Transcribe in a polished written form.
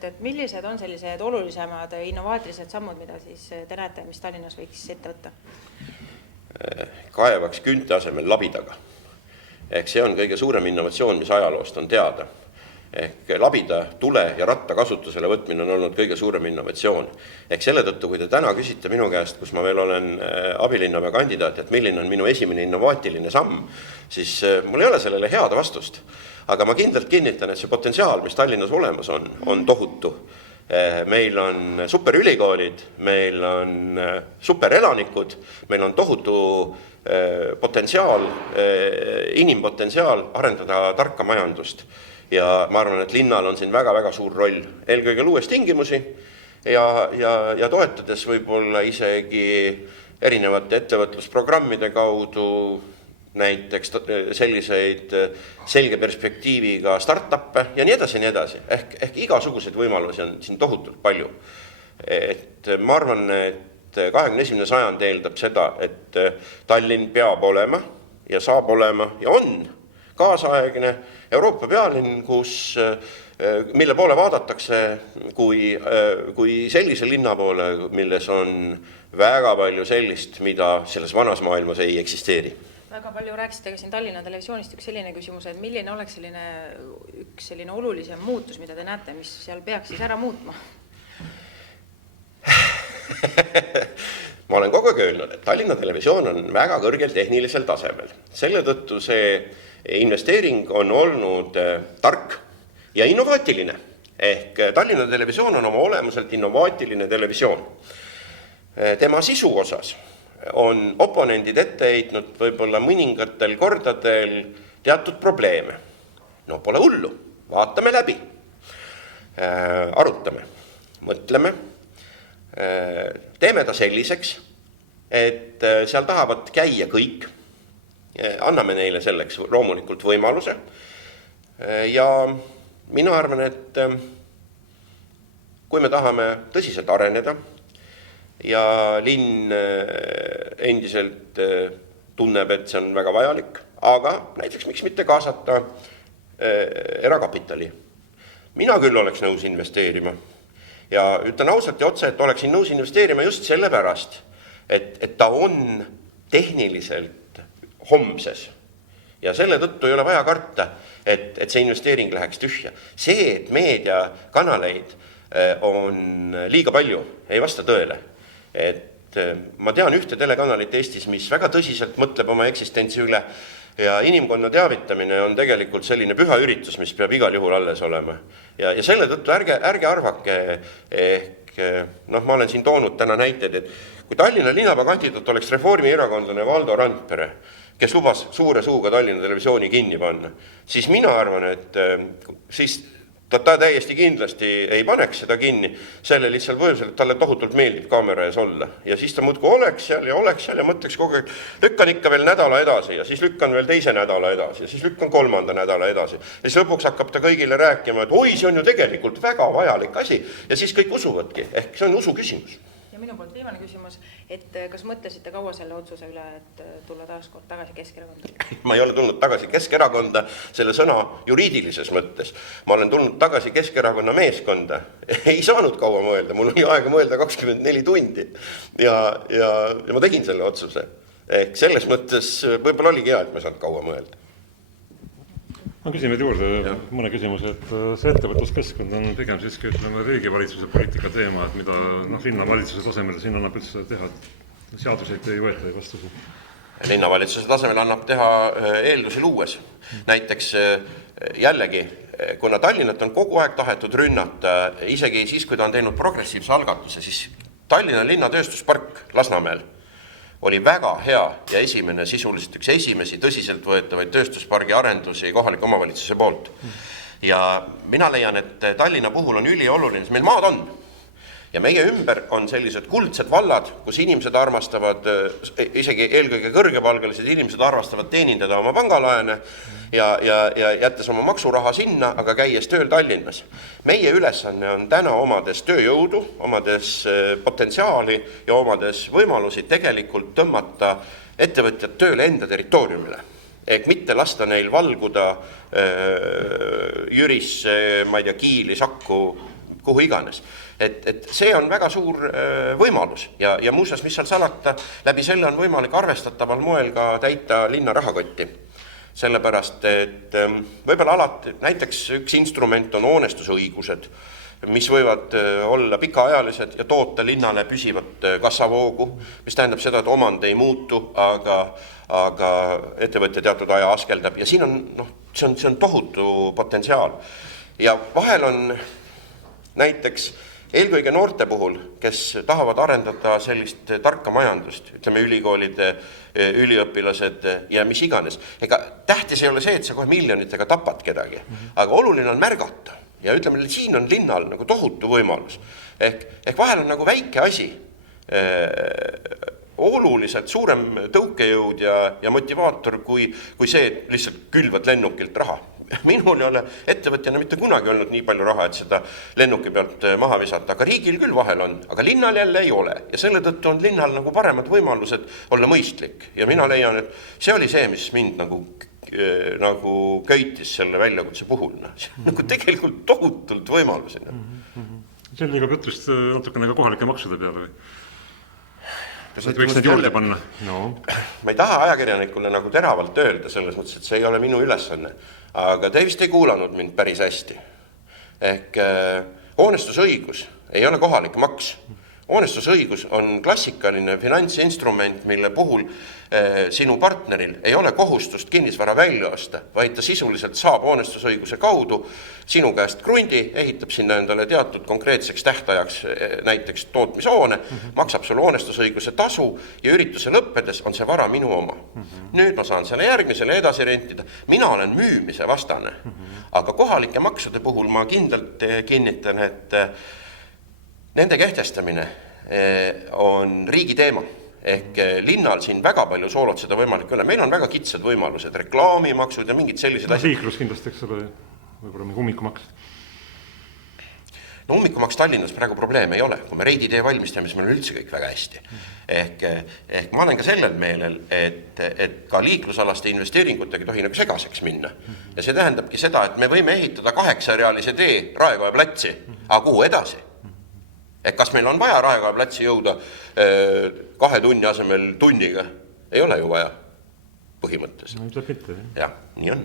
Et millised on sellised olulisemad innovaatilised sammud, mida siis te näete, mis Tallinnas võiks ette võtta? Kaevaks künte asemel labidaga. Ehk see on kõige suurem innovatsioon, mis ajaloost on teada. Ehk labida, tule ja ratta kasutusele võtmine on olnud kõige suurem innovatsioon. Ehk selle tõttu, kui te täna küsite minu käest, kus ma veel olen abilinnapea kandidaat, et milline on minu esimene innovaatiline samm, siis mul ei ole sellele head vastust. Aga ma kindlalt kinnitan, et see potentsiaal, mis Tallinnas olemas on tohutu. Meil on superülikoolid, meil on superelanikud, meil on tohutu potentsiaal, inimpotentsiaal arendada tarka majandust. Ja ma arvan, et linnal on siin väga-väga suur roll. Eelkõige luues tingimusi ja toetades võib-olla isegi erinevate ettevõtlusprogrammide kaudu näiteks selliseid selge perspektiiviga startuppe ja nii edasi ja nii edasi. Ehk igasuguseid võimalusi on siin tohutult palju. Et ma arvan, et 21. sajand eeldab seda, et Tallinn peab olema ja saab olema ja on kaasaegne Euroopa pealinn, mille poole vaadatakse kui sellise linna poole, milles on väga palju sellist, mida selles vanas maailmas ei eksisteeri. Väga palju rääkisite ka siin Tallinna televisioonist üks selline küsimus, et milline oleks üks selline olulisem muutus, mida te näete, mis seal peaks siis ära muutma? Ma olen kogu aeg öelnud, et Tallinna televisioon on väga kõrgel tehnilisel tasemel. Selle tõttu see investeering on olnud tark ja innovaatiline. Ehk Tallinna televisioon on oma olemuselt innovaatiline televisioon. Tema sisu osas on oponendid ette heitnud võib-olla mõningatel kordadel teatud probleeme. No pole hullu, vaatame läbi, arutame, mõtleme, teeme ta selliseks, et seal tahavad käia kõik, anname neile selleks loomulikult võimaluse ja mina arvan, et kui me tahame tõsiselt areneda ja linn endiselt tunneb, et see on väga vajalik, aga näiteks miks mitte kaasata erakapitali. Mina küll oleks nõus investeerima ja ütlen ausalt ja otse, et oleksin nõus investeerima just sellepärast, et ta on tehniliselt homses ja selle tõttu ei ole vaja karta, et see investeering läheks tühja. See, et meediakanaleid on liiga palju, ei vasta tõele. Et ma tean ühte telekanalit Eestis, mis väga tõsiselt mõtleb oma eksistentsi üle ja inimkonna teavitamine on tegelikult selline püha üritus, mis peab igal juhul alles olema. Ja selle tõttu ärge arvake, ma olen siin toonud täna näited, et kui Tallinna linnapea kandidaat oleks Reformierakondlane Valdo Randpere, kes lubas suure suuga Tallinna televisiooni kinni panna, siis mina arvan, et siis ta täiesti kindlasti ei paneks seda kinni selle lihtsalt põhjusel, et talle tohutult meeldib kaamera ees olla. Ja siis ta muudkui oleks seal ja mõtleks kogu aeg, lükkan ikka veel nädala edasi ja siis lükkan veel teise nädala edasi ja siis lükkan 3. nädala edasi. Ja siis lõpuks hakkab ta kõigile rääkima, et oi, see on ju tegelikult väga vajalik asi ja siis kõik usuvadki. Ehk see on usu küsimus. Ja minu poolt viimane küsimus, et kas mõtlesite kaua selle otsuse üle, et tulla taaskord tagasi Keskerakonda? Ma ei ole tulnud tagasi Keskerakonda selle sõna juriidilises mõttes. Ma olen tulnud tagasi Keskerakonna meeskonda. Ei saanud kaua mõelda, mul oli aega mõelda 24 tundi ja ma tegin selle otsuse. Ehk selles mõttes võib-olla oligi hea, et ma saanud kaua mõelda. Ma küsin veel juurde mõne küsimus, et see ettevõtluskeskkond on pigem siiski riigivalitsuse poliitika teema, et mida linnavalitsuse tasemel siin annab üldse teha, seaduseid ei võeta vastu. Linnavalitsuse tasemel annab teha eeldusi luues. Näiteks jällegi, kuna Tallinnat on kogu aeg tahetud rünnata, isegi siis, kui ta on teinud progressiivse algatuse, siis Tallinna linnatööstuspark Lasnamäel oli väga hea ja sisuliselt üks esimesi tõsiselt võetavaid tööstuspargi arendusi kohaliku omavalitsuse poolt. Ja mina leian, et Tallinna puhul on ülioluline, meil maad on. Ja meie ümber on sellised kuldsed vallad, kus inimesed armastavad, isegi eelkõige kõrgepalgalised inimesed armastavad teenindada oma pangalaene ja jättes oma maksuraha sinna, aga käies tööl Tallinnas. Meie ülesanne on täna omades tööjõudu, omades potentsiaali ja omades võimalusi tegelikult tõmmata ettevõtjad tööle enda territooriumile. Ehk mitte lasta neil valguda Jürisse, ma ei tea, Kiili, Sakku, kuhu iganes. Et see on väga suur võimalus ja muuseas, mis seal salata, läbi selle on võimalik arvestataval moel ka täita linna rahakotti. Sellepärast, et võib-olla alati, näiteks üks instrument on hoonestusõigused, mis võivad olla pikaajalised ja toota linnale püsivat kassavoogu, mis tähendab seda, et omand ei muutu, aga ettevõtja teatud aja askeldab ja siin on, see on tohutu potentsiaal. Ja vahel on näiteks eelkõige noorte puhul, kes tahavad arendada sellist tarka majandust, ütleme ülikoolide, üliõpilased ja mis iganes. Ega tähtis ei ole see, et sa kohe miljonitega tapad kedagi, aga oluline on märgata. Ja ütleme, et siin on linnal nagu tohutu võimalus. Ehk vahel on nagu väike asi, oluliselt suurem tõukejõud ja motivaator kui see, et lihtsalt külvad lennukilt raha. Minul ei ole ettevõtjana mitte kunagi olnud nii palju raha, et seda lennuki pealt maha visata, aga riigil küll vahel on, aga linnal jälle ei ole. Ja selle tõttu on linnal nagu paremad võimalused olla mõistlik. Ja mina leian, et see oli see, mis mind nagu köitis selle väljakutse puhul. Nagu tegelikult tohutult võimalusi. See liigub jutust natukene ka kohalike maksude peale või? Võiks need juurde panna? No. Ma ei taha ajakirjanikule nagu teravalt öelda selles mõttes, et see ei ole minu ülesanne. Aga te vist ei kuulanud mind päris hästi. Ehk hoonestusõigus ei ole kohalik maks. Hoonestusõigus on klassikaline finantsinstrument, mille puhul sinu partneril ei ole kohustust kinnisvara välja osta, vaid ta sisuliselt saab hoonestusõiguse kaudu sinu käest krundi, ehitab sinna endale teatud konkreetseks tähtajaks näiteks tootmishoone, maksab sulle hoonestusõiguse tasu ja ürituse lõppedes on see vara minu oma. Nüüd ma saan selle järgmisele edasi rentida. Mina olen müümise vastane, aga kohalike maksude puhul ma kindlalt kinnitan, et nende kehtestamine on riigi teema. Ehk linnal siin väga palju soolot seda võimalik üle. Meil on väga kitsad võimalused, reklaamimaksud ja mingid sellised asjad. Liiklus kindlasti, eks ole, võib-olla mingi ummikumaks. No ummikumaks Tallinnas praegu probleeme ei ole. Kui me reiditee valmistame, siis meil on üldse kõik väga hästi. Ehk ma olen ka sellel meelel, et ka liiklusalaste investeeringutega tohi nagu segaseks minna. Ja see tähendabki seda, et me võime ehitada 8-realise tee Raekoja platsi, aga kuhu edasi? Kas meil on vaja Raekoja platsi jõuda 2 tunni asemel tunniga? Ei ole ju vaja põhimõtteliselt. No, mitte. Jah, nii on.